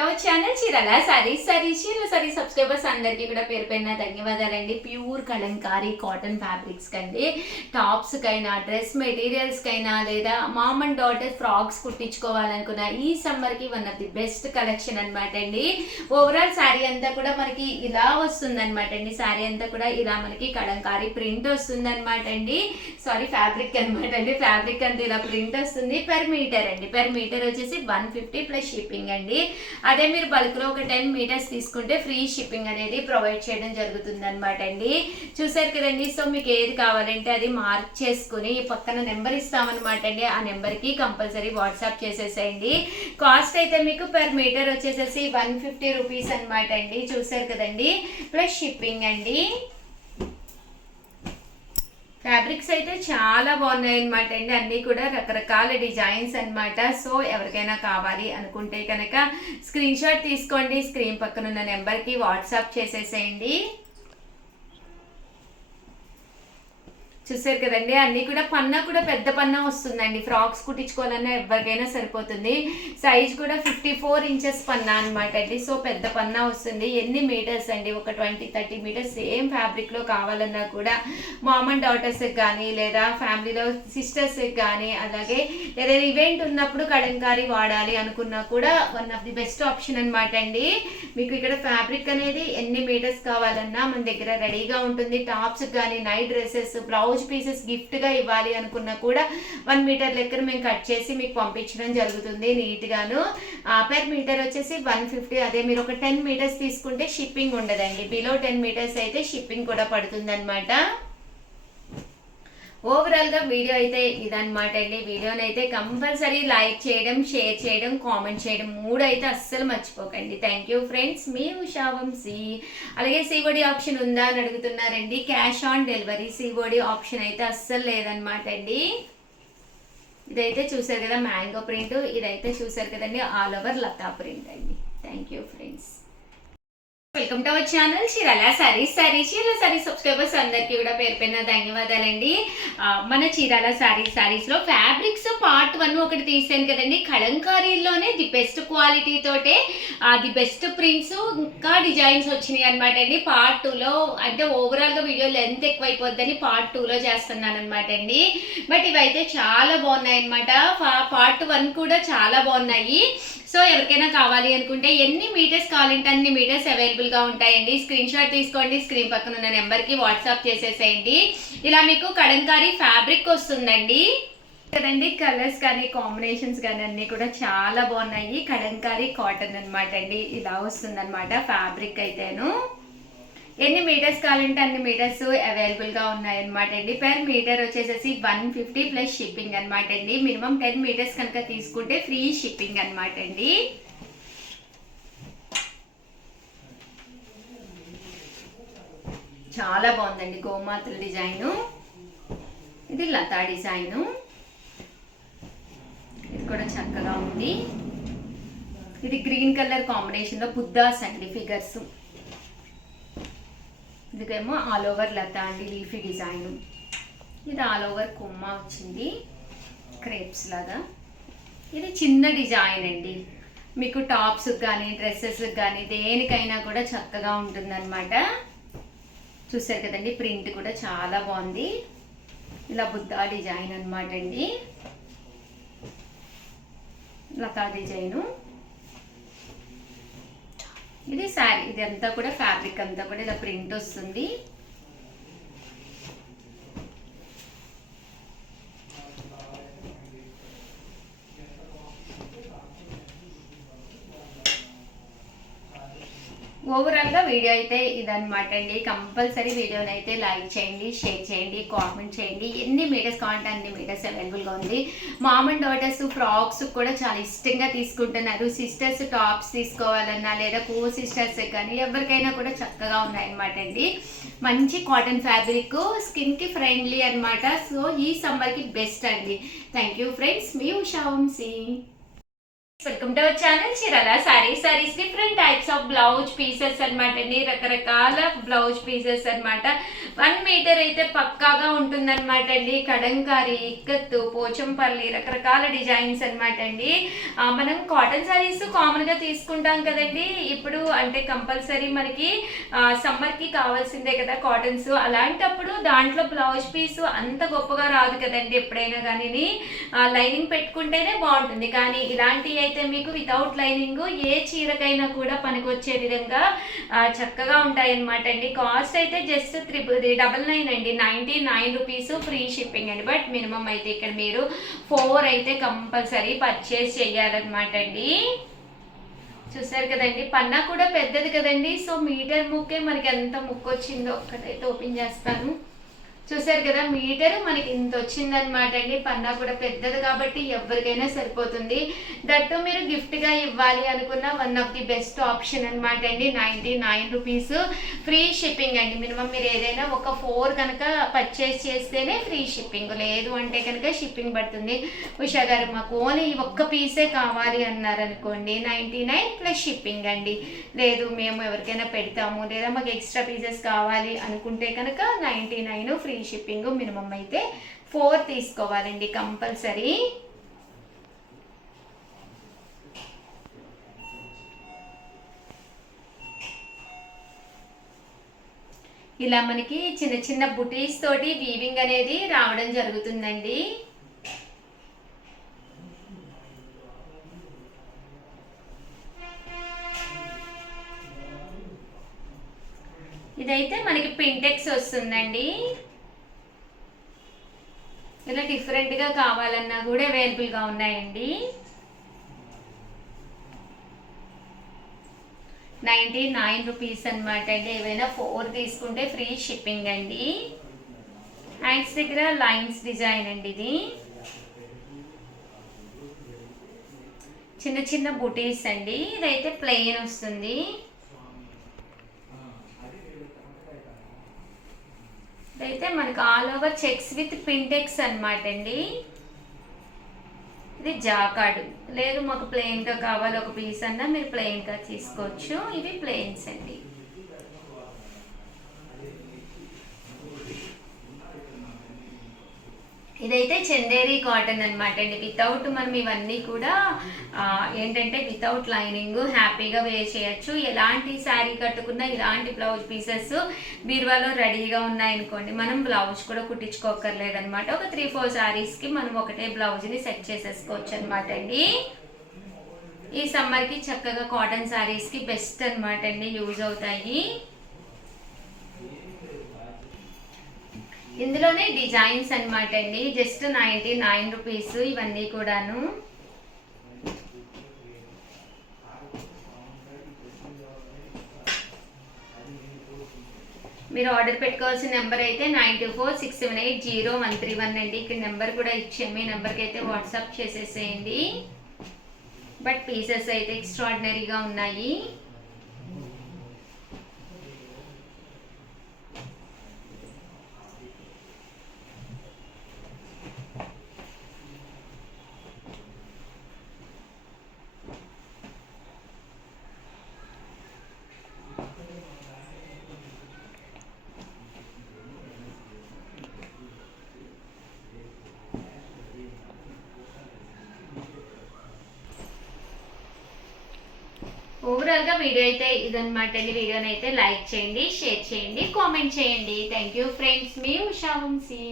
Channel Chirala sorry subscribers అందరికీ కూడా పేరు పైన ధన్యవాదాలండి. ప్యూర్ కలంకారీ కాటన్ ఫ్యాబ్రిక్స్ కండి టాప్స్ కైనా డ్రెస్ మెటీరియల్స్ కైనా లేదా మామ్ అండ్ డాటర్ ఫ్రాక్స్ కుట్టించుకోవాలనుకున్న ఈ సమ్మర్ కి one of the best collection అనమాట అండి. ఓవరాల్ శారీ అంతా కూడా మనకి ఇలా వస్తుంది అనమాట అండి. శారీ అంతా కూడా ఇలా మనకి కలంకారీ ప్రింట్ వస్తుంది అనమాట అండి. సారీ ఫ్యాబ్రిక్ అనమాట అండి. ఫ్యాబ్రిక్ అంతా ఇలా ప్రింట్ వస్తుంది. పెర్ మీటర్ అండి. పెర్ మీటర్ వచ్చేసి 150 ప్లస్ షిప్పింగ్ అండి. అదే మీరు బల్క్లో ఒక 10 మీటర్స్ తీసుకుంటే ఫ్రీ షిప్పింగ్ అనేది ప్రొవైడ్ చేయడం జరుగుతుంది అనమాట అండి. చూసారు కదండి. సో మీకు ఏది కావాలంటే అది మార్క్ చేసుకుని పక్కన నెంబర్ ఇస్తామన్నమాట అండి. ఆ నెంబర్కి కంపల్సరీ వాట్సాప్ చేసేసేయండి. కాస్ట్ అయితే మీకు పర్ మీటర్ వచ్చేసేసి 150 రూపీస్ అనమాట అండి. చూసారు కదండి. ప్లస్ షిప్పింగ్ అండి. ఫ్యాబ్రిక్స్ అయితే చాలా బాగున్నాయి అనమాట అండి. అన్నీ కూడా రకరకాల డిజైన్స్ అనమాట. సో ఎవరికైనా కావాలి అనుకుంటే కనుక స్క్రీన్ షాట్ తీసుకోండి. స్క్రీన్ పక్కన ఉన్న నెంబర్కి వాట్సాప్ చేసేసేయండి. చూసారు కదండి. అన్నీ కూడా పన్నా కూడా పెద్ద పన్నా వస్తుందండి. ఫ్రాక్స్ కుట్టించుకోవాలన్నా ఎవరికైనా సరిపోతుంది. సైజ్ కూడా 54 ఇంచెస్ పన్నా అనమాట అండి. సో పెద్ద పన్నా వస్తుంది. ఎన్ని మీటర్స్ అండి, ఒక 20-30 మీటర్స్ సేమ్ ఫ్యాబ్రిక్లో కావాలన్నా కూడా మామ్ అండ్ డాటర్స్కి కానీ లేదా ఫ్యామిలీలో సిస్టర్స్కి కానీ అలాగే లేదా ఈవెంట్ ఉన్నప్పుడు కలంకారీ వాడాలి అనుకున్నా కూడా one of the best option అనమాట అండి. మీకు ఇక్కడ ఫ్యాబ్రిక్ అనేది ఎన్ని మీటర్స్ కావాలన్నా మన దగ్గర రెడీగా ఉంటుంది. టాప్స్ కానీ night dresses blouse pieces gift గా ఇవ్వాలి అనుకున్నా కూడా 1 మీటర్ లెక్కన మేము కట్ చేసి మీకు పంపించడం జరుగుతుంది నీట్ గాను. పర్ మీటర్ వచ్చేసి 150. అదే మీరు ఒక 10 మీటర్స్ తీసుకుంటే షిప్పింగ్ ఉండదండి. బిలో 10 మీటర్స్ అయితే షిప్పింగ్ కూడా పడుతుంది అనమాట. ఓవరాల్గా వీడియో అయితే ఇదనమాట అండి. వీడియోని అయితే కంపల్సరీ లైక్ చేయడం, షేర్ చేయడం, కామెంట్ చేయడం 3 అయితే అస్సలు మర్చిపోకండి. Thank you friends. మీ ఉషా వంశీ. అలాగే సిఓడి ఆప్షన్ ఉందా అని అడుగుతున్నారండి. Cash on delivery COD option అయితే అస్సలు లేదనమాట అండి. ఇదైతే చూసారు కదా మ్యాంగో ప్రింట్. ఇదైతే చూసారు కదండి ఆల్ ఓవర్ లతా ప్రింట్ అండి. Thank you friends. Welcome to our channel Chirala sorry subscribers అందరికీ కూడా పేరు పైన ధన్యవాదాలండి. మన చీరాల సారీస్ లో ఫ్యాబ్రిక్స్ పార్ట్ 1 ఒకటి తీసాను కదండి. కలంకారీలోనే ది బెస్ట్ క్వాలిటీ తోటే ది బెస్ట్ ప్రింట్స్ ఇంకా డిజైన్స్ వచ్చినాయి అనమాట అండి. పార్ట్ 2లో అంటే ఓవరాల్ గా వీడియో లెంత్ ఎక్కువైపోద్దని పార్ట్ 2లో చేస్తున్నాను అనమాట అండి. బట్ ఇవైతే చాలా బాగున్నాయి అనమాట. పార్ట్ 1 కూడా చాలా బాగున్నాయి. సో ఎవరికైనా కావాలి అనుకుంటే ఎన్ని మీటర్స్ కావాలంటే అన్ని మీటర్స్ అవైలబుల్గా ఉంటాయండి. స్క్రీన్ షాట్ తీసుకోండి. స్క్రీన్ పక్కన ఉన్న నెంబర్కి వాట్సాప్ చేసేసేయండి. ఇలా మీకు కలంకారీ ఫ్యాబ్రిక్ వస్తుందండి కదండి. కలర్స్ కానీ కాంబినేషన్స్ కానీ అన్నీ కూడా చాలా బాగున్నాయి. కలంకారీ కాటన్ అనమాట అండి. ఇలా వస్తుందన్నమాట ఫ్యాబ్రిక్ అయితేను. ఎన్ని మీటర్స్ కావాలంటే అన్ని మీటర్స్ అవైలబుల్గా ఉన్నాయన్నమాట అండి. పర్ మీటర్ వచ్చేసేసి 150 ప్లస్ షిప్పింగ్ అనమాట అండి. మినిమం 10 మీటర్స్ కనుక తీసుకుంటే ఫ్రీ షిప్పింగ్ అనమాట అండి. చాలా బాగుందండి. గోమాతల డిజైను, ఇది లతా డిజైను. ఇది కూడా చక్కగా ఉంది. ఇది గ్రీన్ కలర్ కాంబినేషన్లో బుద్ధాస్ అండి ఫిగర్స్. ఇదికేమో ఆల్ ఓవర్ లతా అండి లీఫీ డిజైన్. ఇది ఆల్ ఓవర్ కొమ్మ వచ్చింది క్రేప్స్ లాగా. ఇది చిన్న డిజైన్ అండి. మీకు టాప్స్ కానీ డ్రెస్సెస్ కానీ దేనికైనా కూడా చక్కగా ఉంటుందన్నమాట. చూసారు కదండి. ప్రింట్ కూడా చాలా బాగుంది. ఇలా బుద్ధా డిజైన్ అనమాట అండి. లతా డిజైను. ఇది శారీ. ఇది అంతా కూడా ఫ్యాబ్రిక్ అంతా కూడా ఇలా ప్రింట్ వస్తుంది. ఓవరాల్గా వీడియో అయితే ఇదనమాట అండి. కంపల్సరీ వీడియోని అయితే లైక్ చేయండి, షేర్ చేయండి, కామెంట్ చేయండి. ఎన్ని మీటర్స్ కావాలంటే అన్ని మీటర్స్ అవైలబుల్గా ఉంది. మామ్ అండ్ డాటర్స్ ఫ్రాక్స్ కూడా చాలా ఇష్టంగా తీసుకుంటున్నారు. సిస్టర్స్ టాప్స్ తీసుకోవాలన్నా లేదా కో సిస్టర్స్ కానీ ఎవరికైనా కూడా చక్కగా ఉన్నాయన్నమాట అండి. మంచి కాటన్ ఫ్యాబ్రిక్, స్కిన్కి ఫ్రెండ్లీ అనమాట. సో ఈ సమ్మర్కి బెస్ట్ అండి. Thank you friends. మీ Usha Vamsi. Welcome to our channel Chirala saris different types of blouse pieces అనమాట అండి. రకరకాల బ్లౌజ్ పీసెస్ అనమాట. 1 మీటర్ అయితే పక్కాగా ఉంటుందన్నమాట అండి. కడంకారీ, ఇక్కత్తు, పోచంపల్లి రకరకాల డిజైన్స్ అనమాట అండి. మనం కాటన్ సారీస్ కామన్గా తీసుకుంటాం కదండి. ఇప్పుడు అంటే కంపల్సరీ మనకి సమ్మర్కి కావాల్సిందే కదా కాటన్స్. అలాంటప్పుడు దాంట్లో బ్లౌజ్ పీసు అంత గొప్పగా రాదు కదండి. ఎప్పుడైనా కానీ లైనింగ్ పెట్టుకుంటేనే బాగుంటుంది. కానీ ఇలాంటి అయితే మీకు వితౌట్ లైనింగ్ ఏ చీరకైనా కూడా పనికొచ్చే విధంగా చక్కగా ఉంటాయి అన్నమాట అండి. కాస్ట్ అయితే జస్ట్ 999 అండి. 99 రూపీస్ ఫ్రీ షిప్పింగ్ అండి. బట్ మినిమం అయితే ఇక్కడ మీరు 4 అయితే కంపల్సరీ పర్చేస్ చేయాలన్నమాట అండి. చూసారు కదండి, పన్నా కూడా పెద్దది కదండి. సో మీటర్ ముక్కే మనకి ఎంత ముక్కు వచ్చిందో ఒక్కటైతే ఓపెన్ చేస్తాను. చూసారు కదా, మీటర్ మనకి ఇంత వచ్చిందనమాట అండి. పన్నా కూడా పెద్దది కాబట్టి ఎవరికైనా సరిపోతుంది. దట్టు మీరు గిఫ్ట్గా ఇవ్వాలి అనుకున్న one of the best option అనమాట అండి. 99 రూపీస్ ఫ్రీ షిప్పింగ్ అండి. మినిమం మీరు ఏదైనా ఒక 4 కనుక పర్చేస్ చేస్తేనే ఫ్రీ షిప్పింగ్, లేదు అంటే కనుక షిప్పింగ్ పడుతుంది. ఉషా గారు మాకు ఓన్లీ ఒక్క పీసే కావాలి అన్నారనుకోండి 99 ప్లస్ షిప్పింగ్ అండి. లేదు మేము ఎవరికైనా పెడతాము, లేదా మాకు ఎక్స్ట్రా పీసెస్ కావాలి అనుకుంటే కనుక 99 ఫ్రీ షిప్పింగ్. మినిమం అయితే 4 తీసుకోవాలండి కంపల్సరీ. ఇలా మనకి చిన్న చిన్న బుటీస్ తోటి వీవింగ్ అనేది రావడం జరుగుతుందండి. ఇదైతే మనకి పింటెక్స్ వస్తుందండి. ఇలా డిఫరెంట్గా కావాలన్నా కూడా అవైలబుల్గా ఉన్నాయండి. 99 రూపీస్ అనమాట అండి. ఏవైనా 4 తీసుకుంటే ఫ్రీ షిప్పింగ్ అండి. హ్యాండ్స్ దగ్గర లైన్స్ డిజైన్ అండి. ఇది చిన్న చిన్న బుటీస్ అండి. ఇదైతే ప్లెయిన్ వస్తుంది. అయితే మనకు all over checks with pintucks అనమాట అండి. ఇది జాకార్డు, లేదు మాకు ప్లెయిన్గా కావాలి ఒక పీస్ అన్నా మీరు ప్లెయిన్గా తీసుకోవచ్చు. ఇవి ప్లెయిన్స్ అండి. ఇదైతే చందేరి కాటన్ అనమాట అండి. వితౌట్ మనం ఇవన్నీ కూడా ఏంటంటే వితౌట్ లైనింగ్ హ్యాపీగా వేర్ చేయొచ్చు. ఎలాంటి శారీ కట్టుకున్నా ఇలాంటి బ్లౌజ్ పీసెస్ బీరువాలో రెడీగా ఉన్నాయనుకోండి, మనం బ్లౌజ్ కూడా కుట్టించుకోకర్లేదు అనమాట. ఒక 3-4 శారీస్కి మనం ఒకటే బ్లౌజ్ని సెట్ చేసేసుకోవచ్చు అనమాట అండి. ఈ సమ్మర్కి చక్కగా కాటన్ శారీస్కి బెస్ట్ అనమాట అండి, యూజ్ అవుతాయి. ఇందులోనే డిజైన్స్ అనమాట అండి. జస్ట్ 99 రూపీస్ ఇవన్నీ కూడాను. మీరు ఆర్డర్ పెట్టుకోవాల్సిన నెంబర్ అయితే 9246780131 అండి. ఇక్కడ నెంబర్ కూడా ఇచ్చాము. ఈ నెంబర్కి అయితే వాట్సాప్ చేసేసేయండి. బట్ పీసెస్ అయితే ఎక్స్ట్రాడినరీగా ఉన్నాయి. ఓవరాల్గా వీడియో అయితే ఇదనమాట అండి. వీడియోని అయితే లైక్ చేయండి, షేర్ చేయండి, కామెంట్ చేయండి. Thank you friends. మీ ఉషా వంశీ.